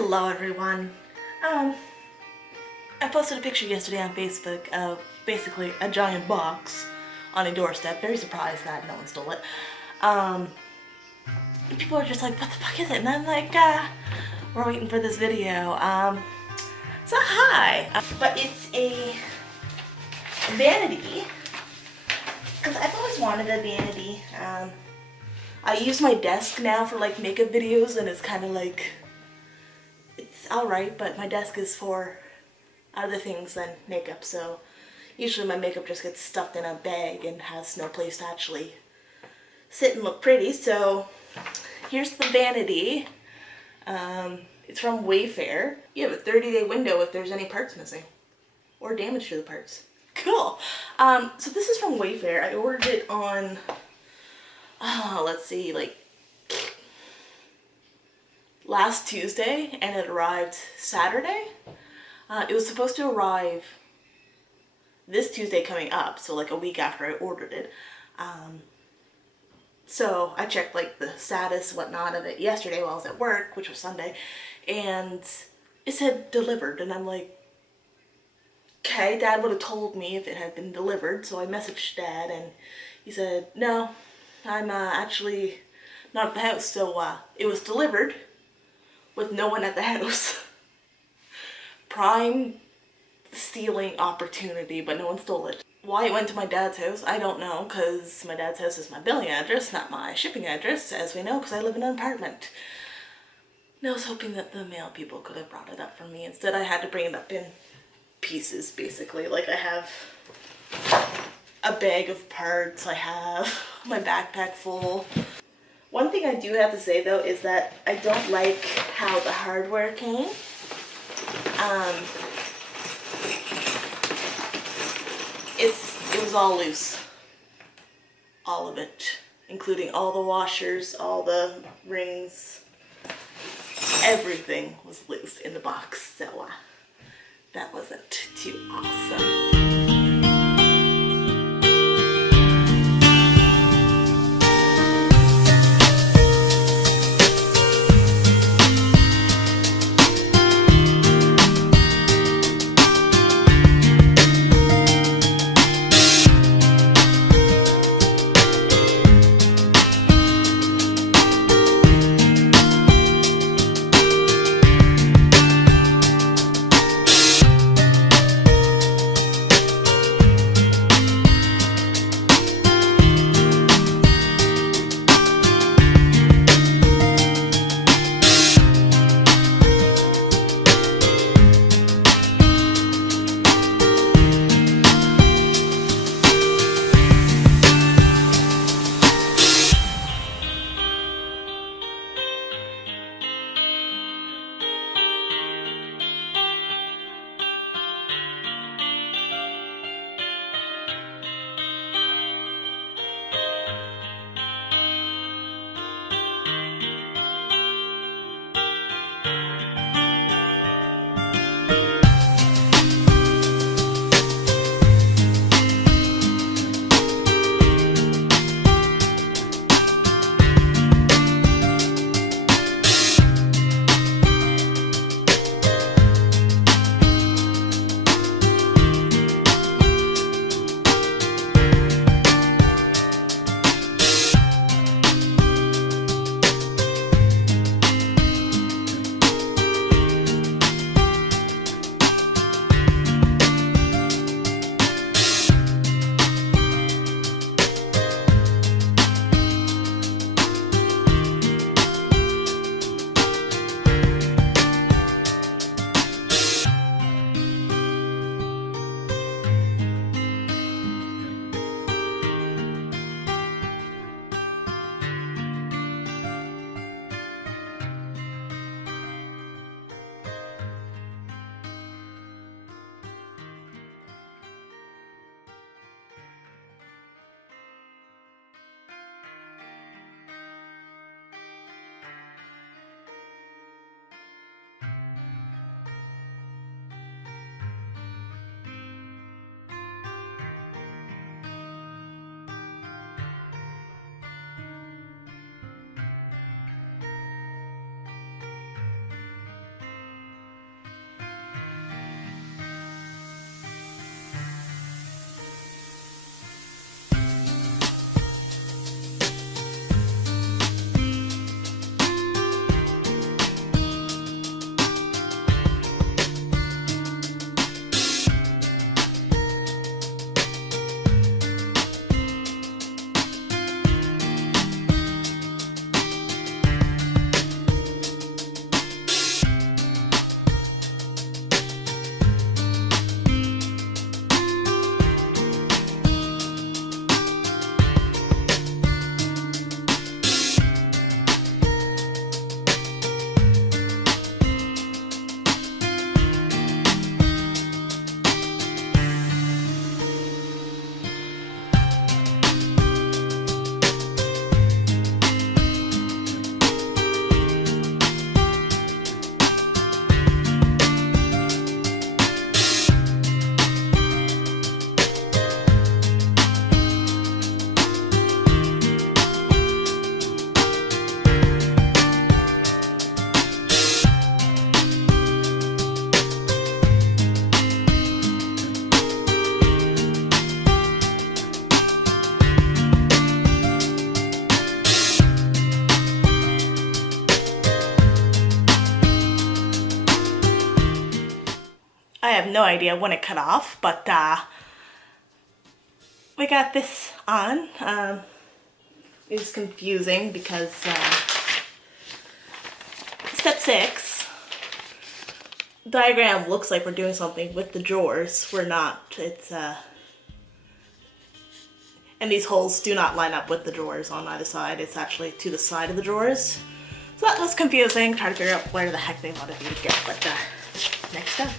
Hello everyone. I posted a picture yesterday on Facebook of basically a giant box on a doorstep. Very surprised that no one stole it. People are just like, what the fuck is it? And I'm like, we're waiting for this video. So hi. But it's a vanity. Because I've always wanted a vanity. I use my desk now for like makeup videos and it's kind of like, it's alright, but my desk is for other things than makeup, so usually my makeup just gets stuffed in a bag and has no place to actually sit and look pretty. So here's the vanity. It's from Wayfair. You have a 30-day window if there's any parts missing or damage to the parts. Cool. So this is from Wayfair. I ordered it on, let's see, like last Tuesday, and it arrived Saturday. It was supposed to arrive this Tuesday coming up, so like a week after I ordered it. So I checked like the status, whatnot of it yesterday while I was at work, which was Sunday, and it said delivered, and I'm like, okay, Dad would have told me if it had been delivered. So I messaged Dad and he said, no, I'm actually not at the house. So it was delivered with no one at the house. Prime stealing opportunity, but no one stole it. Why it went to my dad's house, I don't know, because my dad's house is my billing address, not my shipping address, as we know, because I live in an apartment. And I was hoping that the mail people could have brought it up for me. Instead, I had to bring it up in pieces, basically. Like, I have a bag of parts, I have my backpack full. One thing I do have to say though is that I don't like how the hardware came. It was all loose. All of it. Including all the washers, all the rings. Everything was loose in the box, so that wasn't too awesome. have no idea when it cut off, but we got this on. It's confusing because step 6 diagram looks like we're doing something with the drawers. We're not. It's and these holes do not line up with the drawers on either side. It's actually to the side of the drawers. So that was confusing, trying to figure out where the heck they wanted me to get, but next up.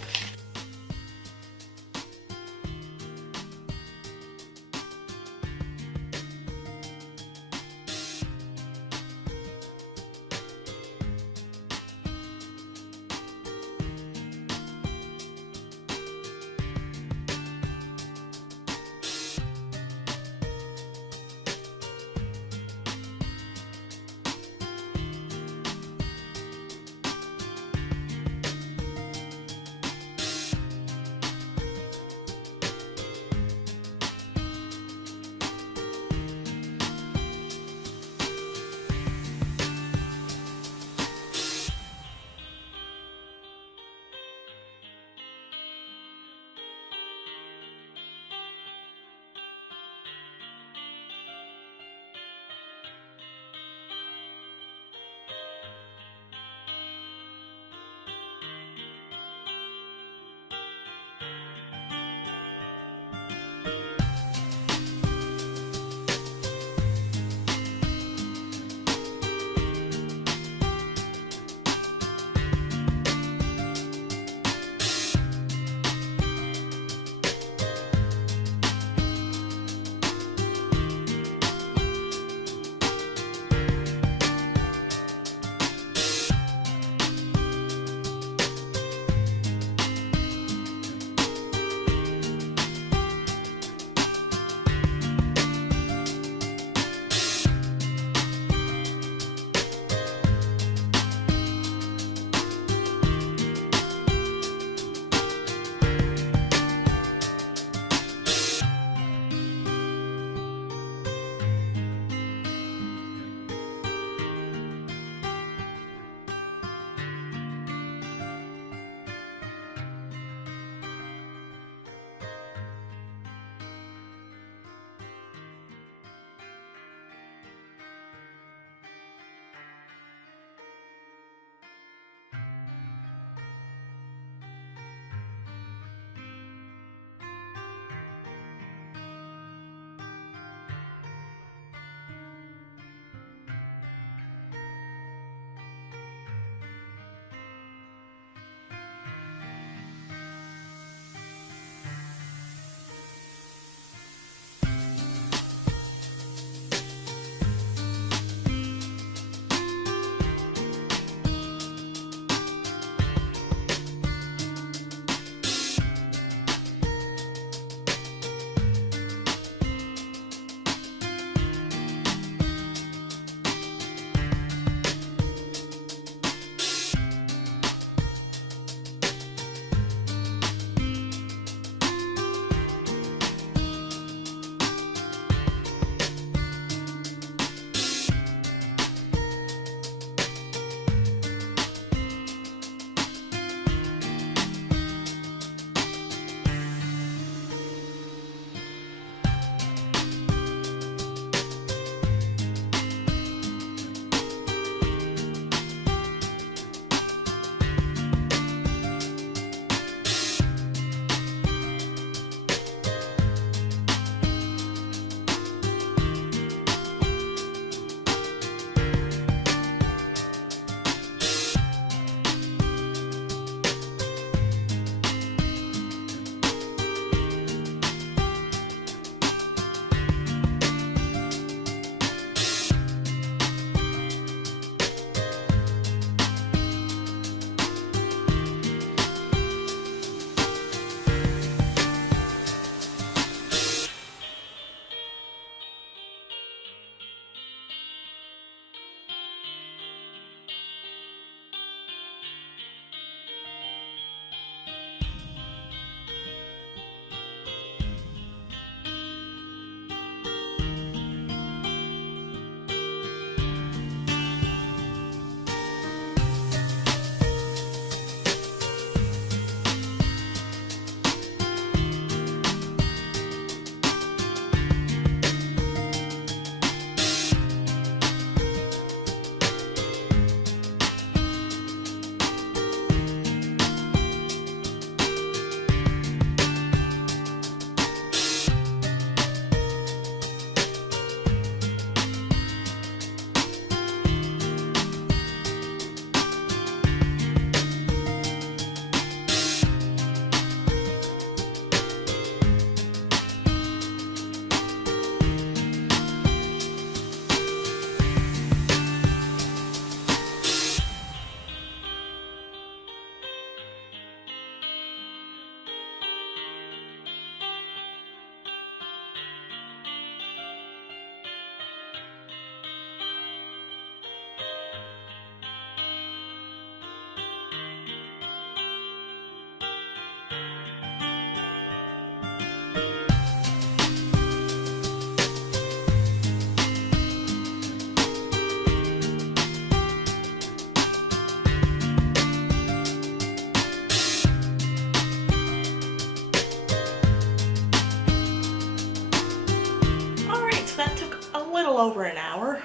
well over an hour,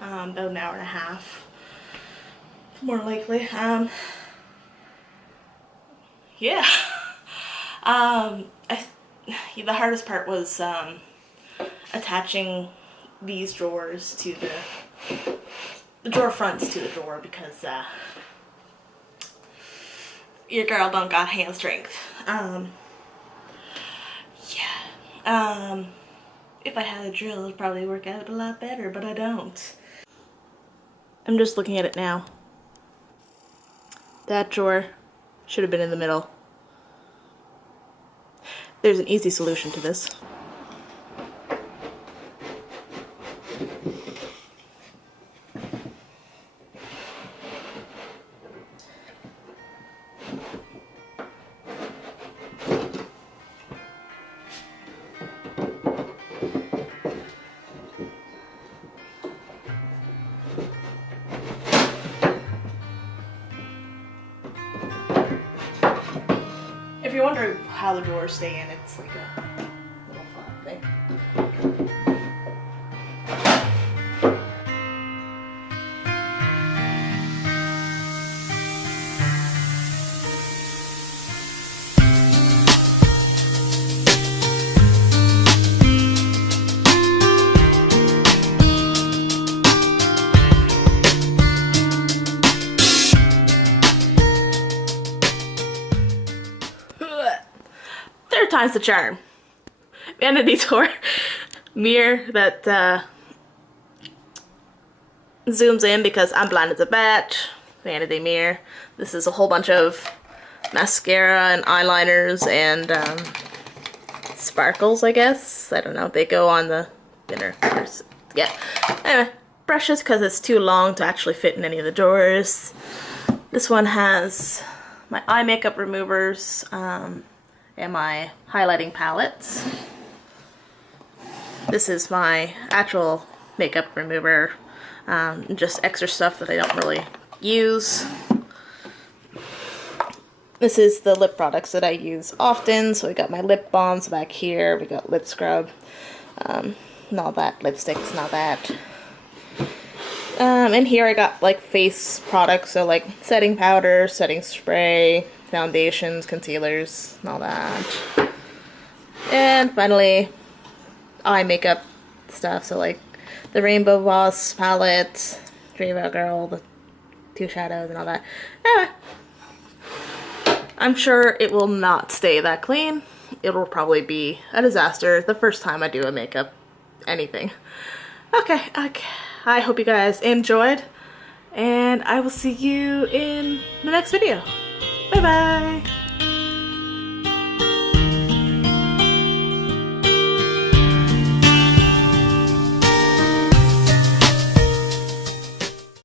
about an hour and a half, more likely. Yeah. The hardest part was attaching these drawers to the drawer fronts to the drawer, because your girl don't got hand strength. If I had a drill, it'd probably work out a lot better, but I don't. I'm just looking at it now. That drawer should have been in the middle. There's an easy solution to this. If you're wondering how the drawers stay in, it's like a little fun thing. Third time's the charm. Vanity door mirror that zooms in because I'm blind as a bat. Vanity mirror. This is a whole bunch of mascara and eyeliners and sparkles, I guess. I don't know. They go on the thinner. Yeah. Anyway, brushes because it's too long to actually fit in any of the drawers. This one has my eye makeup removers. And my highlighting palettes. This is my actual makeup remover, just extra stuff that I don't really use. This is the lip products that I use often, so we got my lip balms back here, we got lip scrub, and all that, lipsticks and all that. And here I got like face products, so like setting powder, setting spray, foundations, concealers, and all that. And finally, eye makeup stuff, so like the Rainbow Boss palette, Dream Girl, the 2 shadows, and all that. Anyway, I'm sure it will not stay that clean. It will probably be a disaster the first time I do a makeup anything. Okay. I hope you guys enjoyed, and I will see you in the next video. Bye bye!